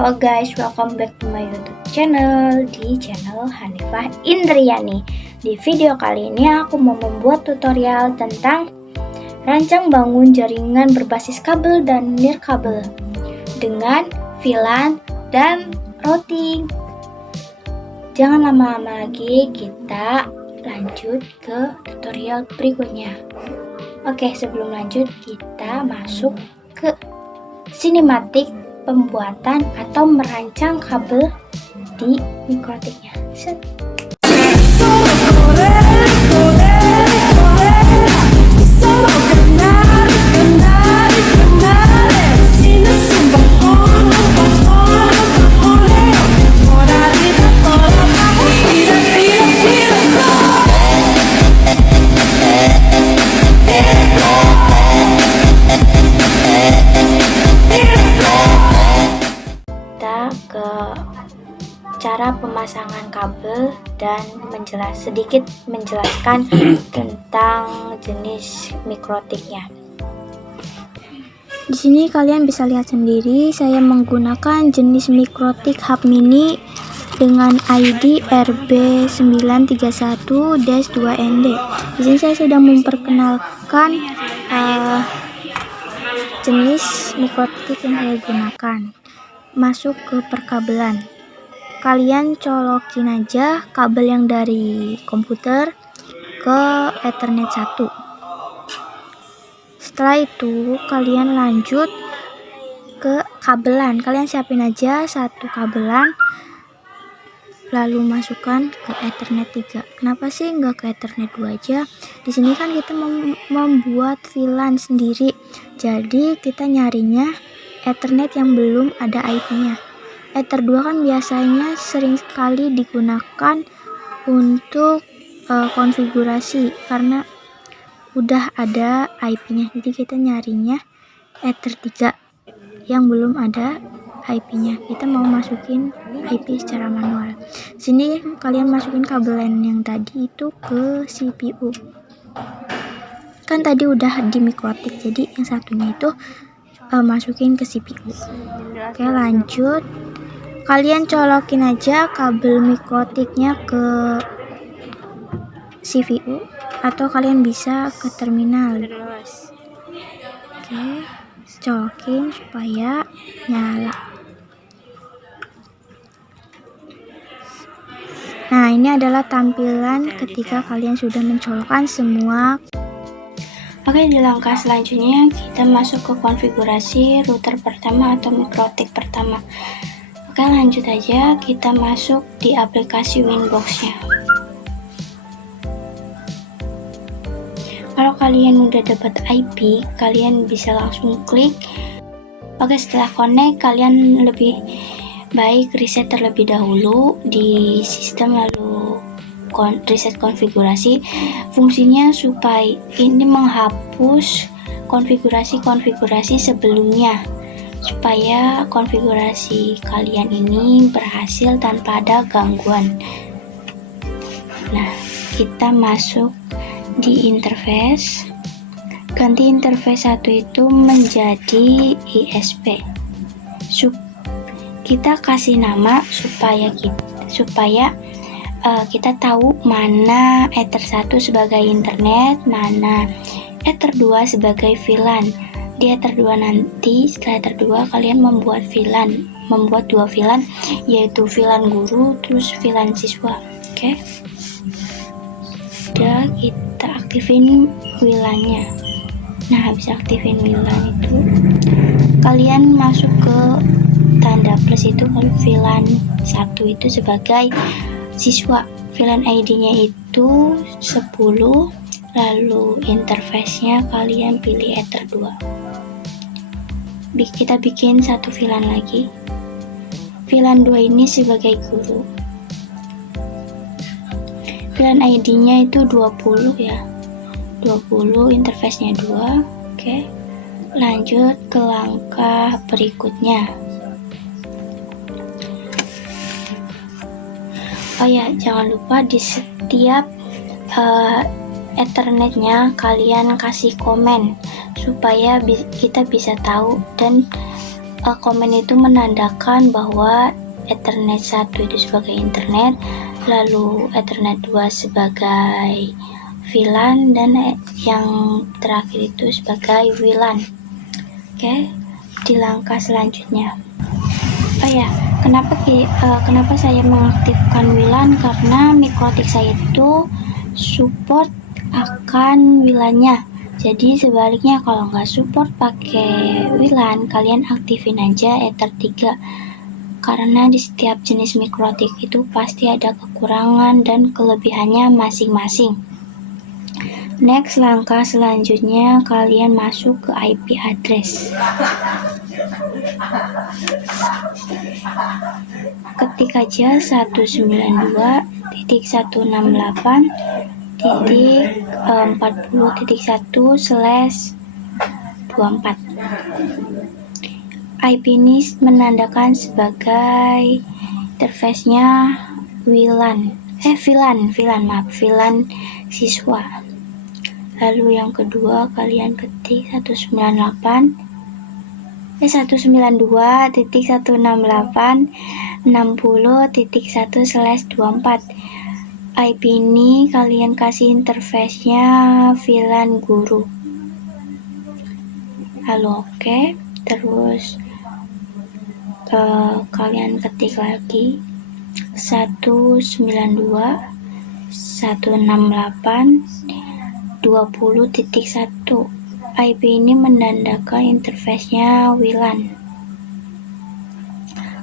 Halo guys, welcome back to my YouTube channel, di channel Hanifah Indriani. Di video kali ini aku mau membuat tutorial tentang rancang bangun jaringan berbasis kabel dan nirkabel dengan VLAN dan routing. Jangan lama-lama lagi, kita lanjut ke tutorial berikutnya. Oke, sebelum lanjut kita masuk ke sinematik pembuatan atau merancang kabel di mikrotiknya. Set. Ke cara pemasangan kabel dan sedikit menjelaskan tentang jenis mikrotiknya. Di sini kalian bisa lihat sendiri, saya menggunakan jenis mikrotik hub mini dengan ID RB931-2ND. Di sini saya sedang memperkenalkan jenis mikrotik yang saya gunakan. Masuk ke perkabelan, kalian colokin aja kabel yang dari komputer ke Ethernet 1. Setelah itu kalian lanjut ke kabelan, kalian siapin aja satu kabelan lalu masukkan ke Ethernet 3. Kenapa sih nggak ke Ethernet 2 aja? Di sini kan kita membuat VLAN sendiri, jadi kita nyarinya Ethernet yang belum ada IP-nya. Ether 2 kan biasanya sering sekali digunakan untuk konfigurasi karena udah ada IP-nya. Jadi kita nyarinya Ether 3 yang belum ada IP-nya. Kita mau masukin IP secara manual. Sini kalian masukin kabel yang tadi itu ke CPU. Kan tadi udah di mikrotik, jadi yang satunya itu masukin ke CPU. Oke, lanjut, kalian colokin aja kabel mikrotiknya ke CPU atau kalian bisa ke terminal. Oke, colokin supaya nyala. Nah, ini adalah tampilan ketika kalian sudah mencolokkan semua. Oke, di langkah selanjutnya kita masuk ke konfigurasi router pertama atau mikrotik pertama. Oke, lanjut aja, kita masuk di aplikasi Winbox-nya. Kalau kalian udah dapat IP, kalian bisa langsung klik. Oke, setelah connect, kalian lebih baik reset terlebih dahulu di sistem, lalu reset konfigurasi. Fungsinya supaya ini menghapus konfigurasi sebelumnya, supaya konfigurasi kalian ini berhasil tanpa ada gangguan. Nah, kita masuk di interface, ganti interface 1 itu menjadi ISP. Kita kasih nama supaya kita tahu mana Ether 1 sebagai internet, mana Ether 2 sebagai VLAN. Di Ether 2 nanti, setelah Ether 2 kalian membuat dua VLAN, yaitu VLAN guru terus VLAN siswa. Oke. Udah, kita aktifin VLAN-nya. Nah, habis aktifin VLAN itu, kalian masuk ke tanda plus itu, kalau VLAN 1 itu sebagai siswa, VLAN ID-nya itu 10, lalu interface-nya kalian pilih Ether 2. Kita bikin satu VLAN lagi. VLAN 2 ini sebagai guru. VLAN ID-nya itu 20 ya. 20, interface-nya 2. Oke. Lanjut ke langkah berikutnya. Oh ya, jangan lupa di setiap Ethernetnya kalian kasih komen supaya kita bisa tahu dan Komen itu menandakan bahwa Ethernet 1 itu sebagai internet, lalu Ethernet 2 sebagai VLAN, dan yang terakhir itu sebagai WLAN. Oke, di langkah selanjutnya. Kenapa saya mengaktifkan WLAN? Karena mikrotik saya itu support akan WLAN-nya. Jadi sebaliknya, kalau nggak support pakai WLAN, kalian aktifin aja Ether 3. Karena di setiap jenis mikrotik itu pasti ada kekurangan dan kelebihannya masing-masing. Next, langkah selanjutnya kalian masuk ke IP address. Ketik aja 192.168.40.1/24. IP ini menandakan sebagai interface-nya VLAN siswa. Lalu yang kedua, kalian ketik 192.168.60.1/24. IP ini kalian kasih interface-nya VLAN guru. Lalu oke, terus kalian ketik lagi 192.168.20.1. IP ini menandakan interface-nya WLAN.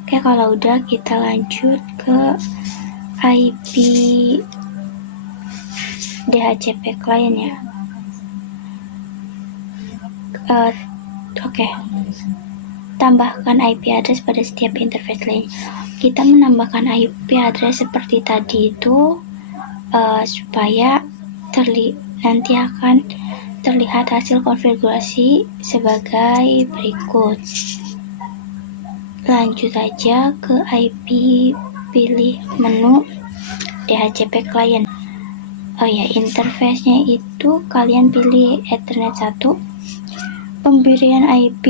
Oke, kalau udah, kita lanjut ke IP DHCP client ya. Oke. Tambahkan IP address pada setiap interface lain. Kita menambahkan IP address seperti tadi itu supaya nanti akan terlihat hasil konfigurasi sebagai berikut. Lanjut aja ke IP, pilih menu DHCP client. Interface-nya itu kalian pilih Ethernet 1. Pemberian IP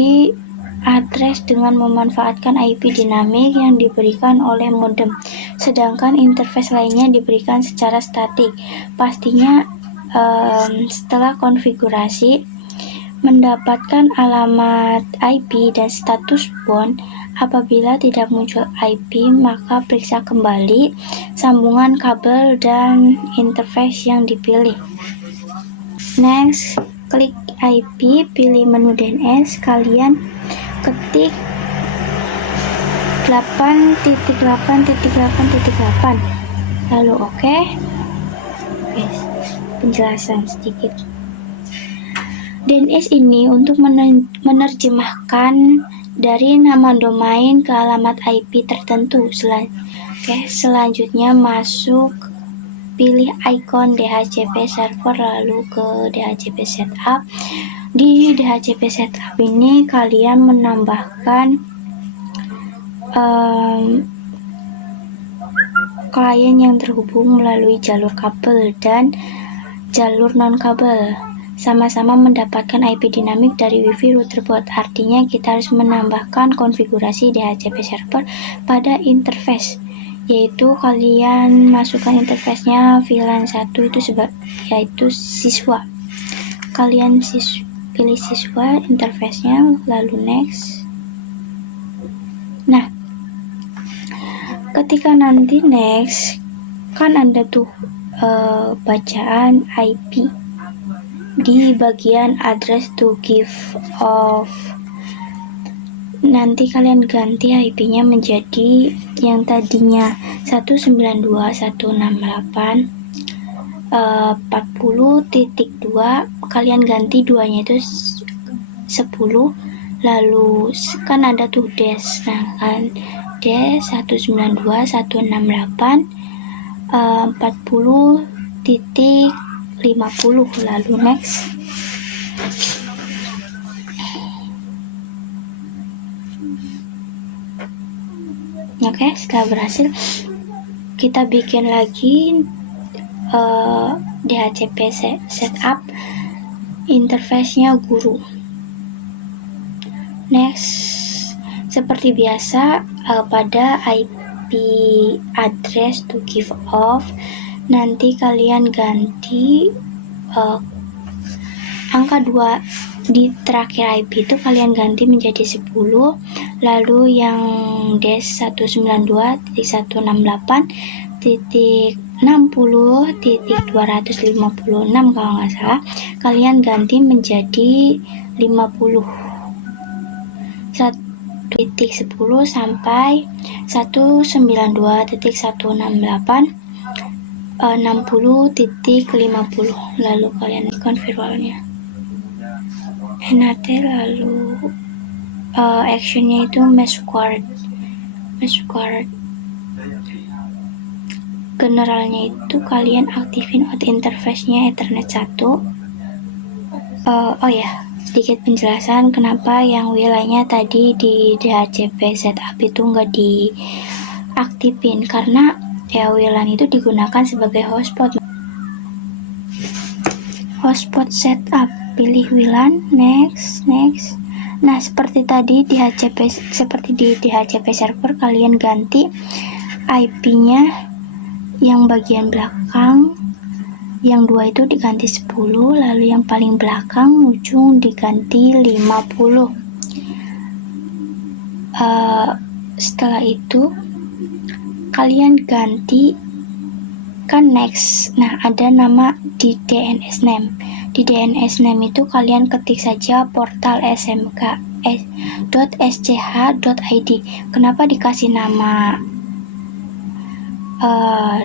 address dengan memanfaatkan IP dinamik yang diberikan oleh modem, sedangkan interface lainnya diberikan secara statik. Pastinya setelah konfigurasi mendapatkan alamat IP dan status bound. Apabila tidak muncul IP, maka periksa kembali sambungan kabel dan interface yang dipilih. Next, klik IP, pilih menu DNS, kalian ketik 8.8.8.8, lalu oke. Penjelasan sedikit. DNS ini untuk menerjemahkan dari nama domain ke alamat IP tertentu. Selanjutnya masuk, pilih icon DHCP server, lalu ke DHCP setup. Di DHCP setup ini kalian menambahkan klien yang terhubung melalui jalur kabel dan jalur non-kabel. Sama-sama mendapatkan IP dinamik dari Wi-Fi router board. Artinya kita harus menambahkan konfigurasi DHCP server pada interface, yaitu kalian masukkan interface-nya VLAN 1 itu yaitu siswa. Kalian pilih siswa interface-nya, lalu next. Nah, ketika nanti next, kan ada tuh bacaan IP di bagian address to give off. Nanti kalian ganti IP-nya menjadi yang tadinya 192.168.40.2, kalian ganti 2-nya itu 10, lalu kan ada tuh dash. Nah, kan dash 192.168.40.50, lalu next. Oke, setelah berhasil, kita bikin lagi DHCP setup, interface-nya guru. Next, Seperti biasa, pada IP address to give off, nanti kalian ganti angka 2 di terakhir IP itu kalian ganti menjadi 10, lalu yang dash 192.168.60.256 kalau nggak salah, kalian ganti menjadi 50. 1.10 sampai 192.168.60.50, lalu kalian konfirmasinya NAT, lalu actionnya itu mesh squared. Generalnya itu kalian aktifin out interface-nya Ethernet 1. Oh ya, sedikit penjelasan kenapa yang wilayahnya tadi di DHCP setup itu nggak diaktifin, karena ya WLAN itu digunakan sebagai hotspot setup. Pilih WLAN, next. Nah, seperti tadi di DHCP server, kalian ganti IP-nya yang bagian belakang, yang 2 itu diganti 10, lalu yang paling belakang ujung diganti 50. Setelah itu kalian ganti kan next. Nah, ada nama di DNS name. Di DNS name itu kalian ketik saja portal smk.sch.id. Kenapa dikasih nama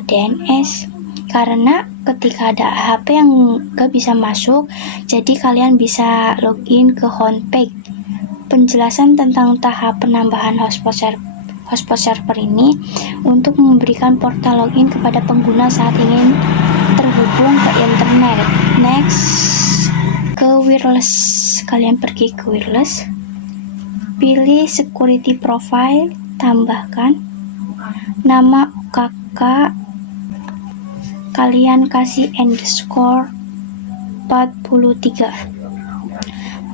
DNS? Karena ketika ada HP yang gak bisa masuk, jadi kalian bisa login ke homepage. Penjelasan tentang tahap penambahan hotspot server ini untuk memberikan portal login kepada pengguna saat ingin terhubung ke internet. Next, ke wireless. Kalian pergi ke wireless, pilih security profile, tambahkan nama UKK, kalian kasih underscore 43.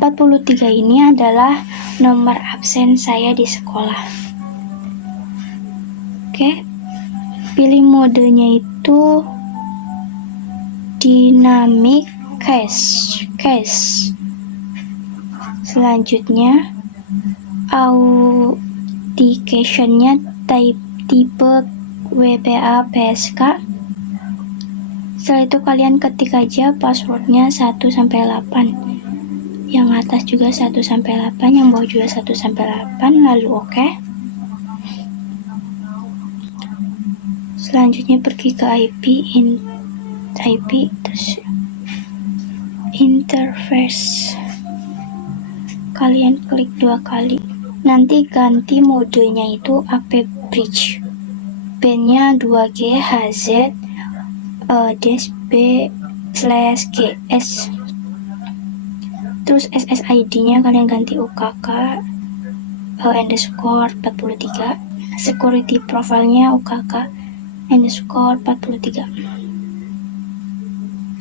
43 ini adalah nomor absen saya di sekolah. Oke, pilih modenya itu dynamic cache. Selanjutnya authentication-nya tipe WPA PSK. Setelah itu kalian ketik aja passwordnya 1-8. Yang atas juga 1-8, yang bawah juga 1-8, lalu oke. Selanjutnya pergi ke IP terus interface, kalian klik 2 kali. Nanti ganti modenya itu AP bridge, bandnya 2G HZ -B/GS. Terus SSID-nya kalian ganti UKK underscore 43. Security profile-nya UKK underscore 43.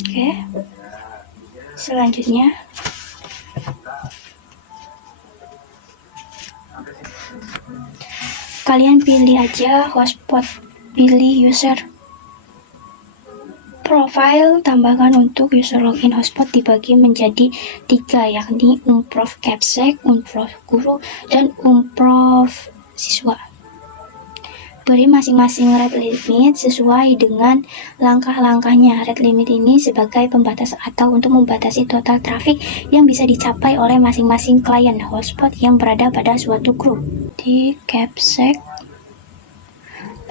Oke. Selanjutnya kalian pilih aja hotspot, pilih user profile, tambahkan untuk user login hotspot dibagi menjadi 3, yakni umprov capsec, umprov guru, dan umprov siswa. Beri masing-masing rate limit sesuai dengan langkah-langkahnya. Rate limit ini sebagai pembatas atau untuk membatasi total traffic yang bisa dicapai oleh masing-masing klien hotspot yang berada pada suatu grup. Di capsec,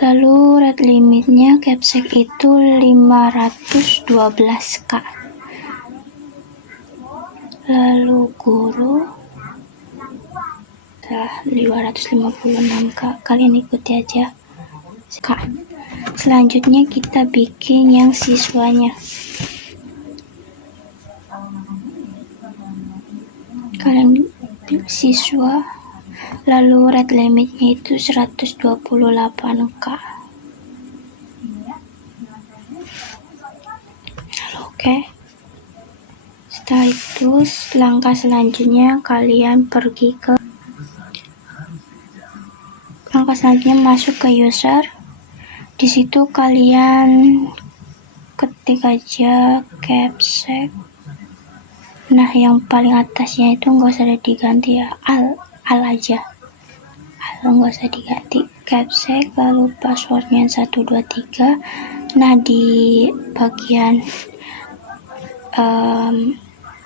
lalu rate limitnya capsec itu 512k, lalu guru 556k. Kalian ikuti aja. Selanjutnya kita bikin yang siswanya. Kalian siswa, lalu rate limitnya itu 128k. Oke. Setelah itu langkah selanjutnya kalian pergi ke Selanjutnya masuk ke user. Di situ kalian ketik aja capsec. Nah, yang paling atasnya itu nggak usah diganti ya, al aja, nggak usah diganti, capsec, lalu passwordnya 123. Nah, di bagian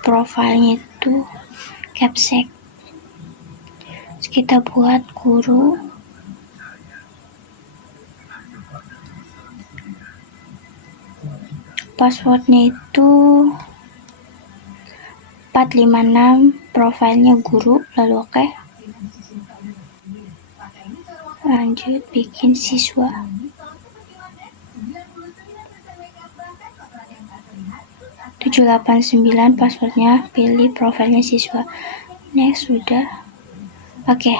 profilnya itu capsec. Terus kita buat guru. Passwordnya itu 456, profilnya guru, lalu oke. Lanjut bikin siswa. (789) passwordnya, pilih profilnya siswa. Next, sudah. Oke.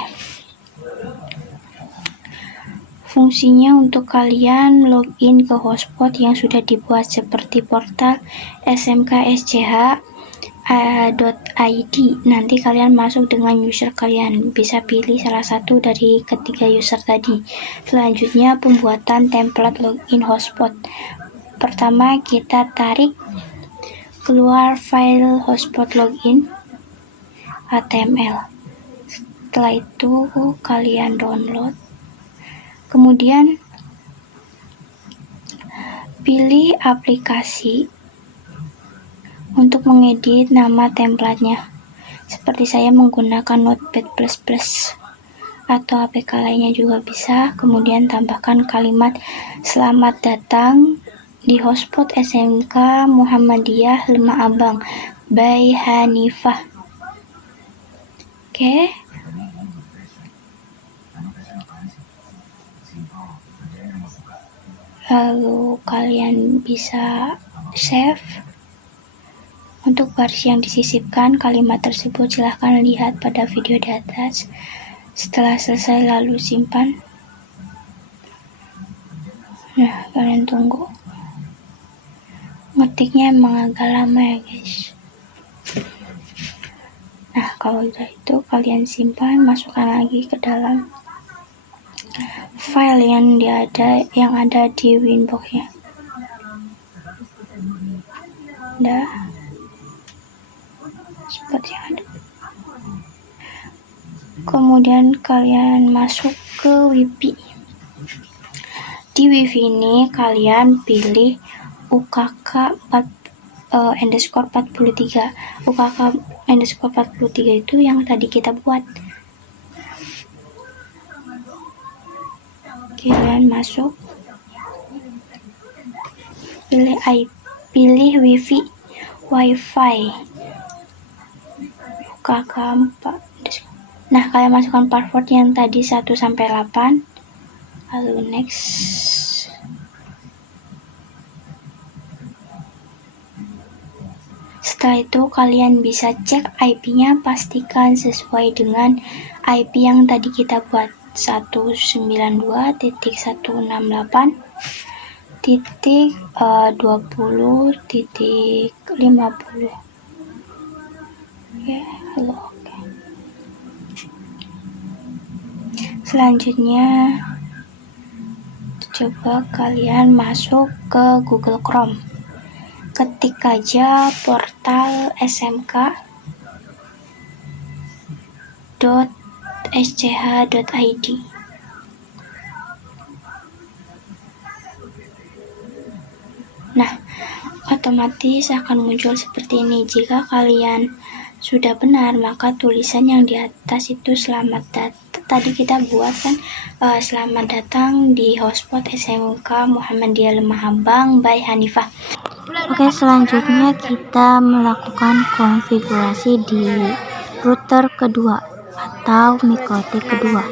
Fungsinya untuk kalian login ke hotspot yang sudah dibuat seperti portal smksch.id. Nanti kalian masuk dengan user kalian, bisa pilih salah satu dari ketiga user tadi. Selanjutnya pembuatan template login hotspot. Pertama kita tarik keluar file hotspot login HTML. Setelah itu kalian download. Kemudian pilih aplikasi untuk mengedit nama templatenya. Seperti saya menggunakan Notepad++ atau APK lainnya juga bisa. Kemudian tambahkan kalimat selamat datang di hotspot SMK Muhammadiyah Lemah Abang by Hanifah. Oke. Lalu kalian bisa save. Untuk versi yang disisipkan kalimat tersebut silahkan lihat pada video di atas. Setelah selesai lalu simpan. Nah, kalian tunggu. Ngetiknya emang agak lama ya guys. Nah, kalau udah itu kalian simpan, masukkan lagi ke dalam file yang ada di Winbox-nya. Udah seperti yang ada. Kemudian kalian masuk ke WiFi. Di WiFi ini kalian pilih UKK underscore 43. UKK underscore 43 itu yang tadi kita buat. Kalian masuk, pilih WiFi UKK 4. Nah, kalian masukkan password yang tadi 1-8, lalu next. Setelah itu kalian bisa cek IP-nya, pastikan sesuai dengan IP yang tadi kita buat, 192.168.20.50. Oke, halo. Oke. Selanjutnya coba kalian masuk ke Google Chrome. Ketik aja portal smk.sch.id. Nah, otomatis akan muncul seperti ini. Jika kalian sudah benar, maka tulisan yang di atas itu selamat datang. Tadi kita buat kan selamat datang di hotspot SMK Muhammadiyah Lemah Abang by Hanifah. Oke, selanjutnya kita melakukan konfigurasi di router kedua atau mikrotik kedua.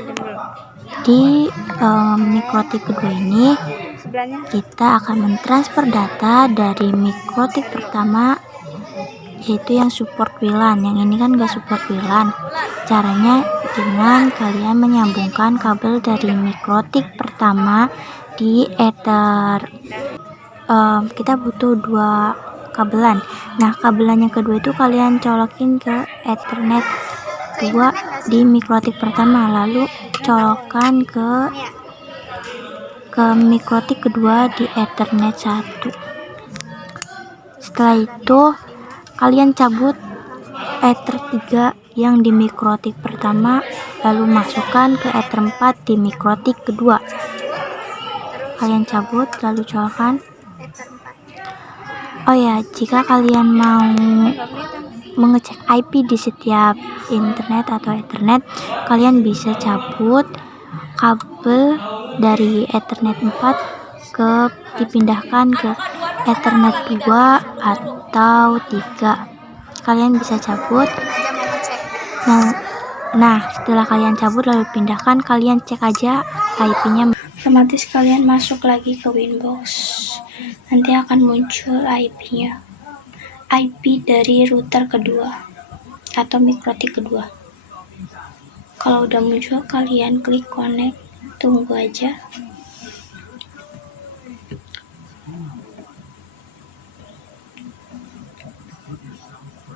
Di mikrotik kedua ini kita akan mentransfer data dari mikrotik pertama, yaitu yang support WLAN. Yang ini kan gak support WLAN. Caranya dengan kalian menyambungkan kabel dari mikrotik pertama di ether. Kita butuh 2 kabelan. Nah, kabelan yang kedua itu kalian colokin ke Ethernet 2 di mikrotik pertama, lalu colokkan ke mikrotik kedua di Ethernet 1. Setelah itu kalian cabut Ether 3 yang di mikrotik pertama, lalu masukkan ke Ether 4 di mikrotik kedua. Kalian cabut lalu colokkan. Oh ya, jika kalian mau mengecek IP di setiap internet atau Ethernet, kalian bisa cabut kabel dari Ethernet 4 dipindahkan ke Ethernet 2 atau 3. Kalian bisa cabut. Nah, setelah kalian cabut lalu pindahkan, kalian cek aja IP-nya. Otomatis kalian masuk lagi ke Winbox. Nanti akan muncul IP-nya. IP dari router kedua atau mikrotik kedua. Kalau udah muncul, kalian klik connect. Tunggu aja.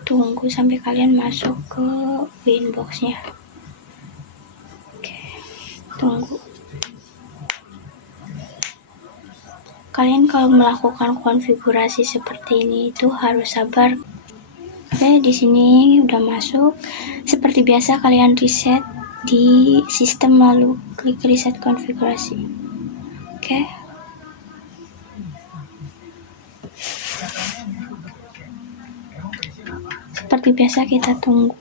Tunggu sampai kalian masuk ke Winbox-nya. Oke, tunggu. Kalian kalau melakukan konfigurasi seperti ini itu harus sabar. Oke, di sini udah masuk. Seperti biasa kalian reset di sistem lalu klik reset konfigurasi. Oke. Seperti biasa kita tunggu.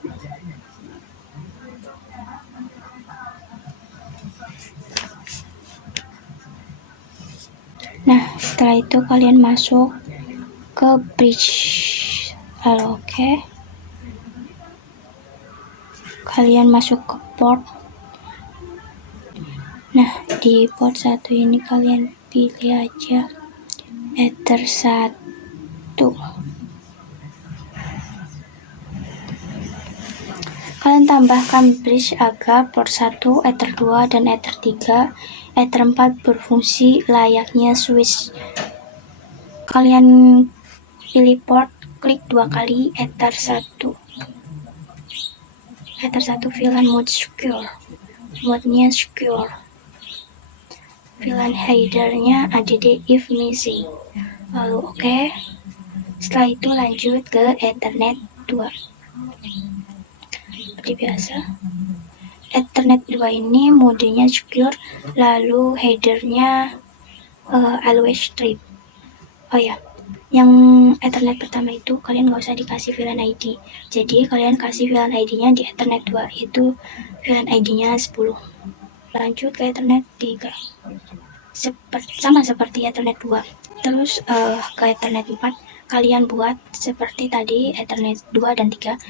Nah, setelah itu kalian masuk ke bridge. Lalu oke. Kalian masuk ke port. Nah, di port 1 ini kalian pilih aja Ether 1. Kalian tambahkan bridge agar port 1, Ether 2, dan Ether 3, Ether 4 berfungsi layaknya switch. Kalian pilih port, klik 2 kali Ether 1. Ether 1 VLAN mode secure. Mode-nya secure. VLAN header-nya add if missing. Lalu oke. Setelah itu lanjut ke Ethernet 2. Seperti biasa. Ethernet 2 ini modenya secure, lalu headernya always strip. Oh ya, yang Ethernet pertama itu kalian nggak usah dikasih VLAN ID. Jadi kalian kasih VLAN ID-nya di Ethernet 2, itu VLAN ID-nya 10. Lanjut ke Ethernet 3. Sama seperti Ethernet 2. Terus ke Ethernet 4 kalian buat seperti tadi, Ethernet 2 dan 3.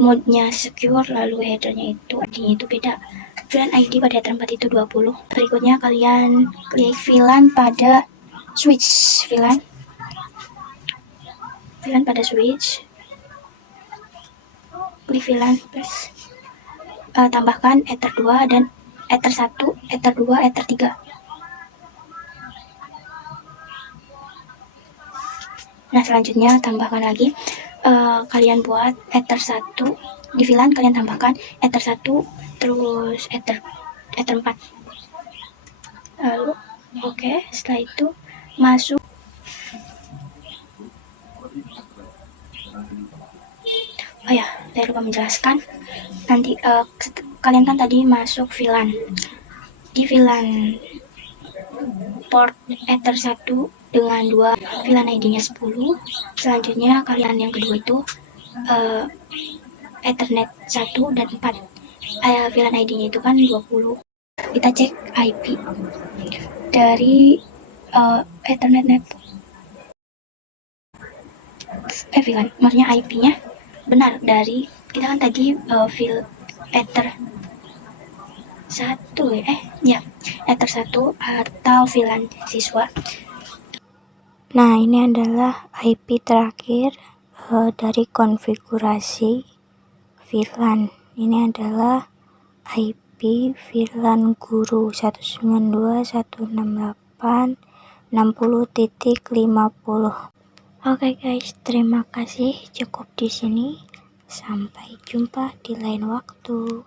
Mode-nya secure, lalu headernya itu ID-nya itu beda. VLAN ID pada Ether 4 itu 20. Berikutnya kalian klik VLAN pada switch. VLAN pada switch. Klik VLAN plus. Tambahkan Ether 2 dan Ether 1, Ether 2, Ether 3. Nah, selanjutnya tambahkan lagi. Kalian buat Ether 1 di VLAN, kalian tambahkan Ether 1 terus Ether 4. Lalu oke, setelah itu masuk. Oh ya, saya lupa menjelaskan. Nanti kalian kan tadi masuk VLAN. Di VLAN port Ether 1 dengan 2 VLAN ID-nya 10. Selanjutnya kalian yang kedua itu Ethernet 1 dan 4. VLAN ID-nya itu kan 20. Kita cek IP dari Ethernet network. VLAN, maksudnya IP-nya benar dari kita kan tadi Ether 1 Ether 1 atau VLAN siswa. Nah, ini adalah IP terakhir dari konfigurasi VLAN. Ini adalah IP VLAN guru 192.168.60.50. Oke guys, terima kasih, cukup di sini. Sampai jumpa di lain waktu.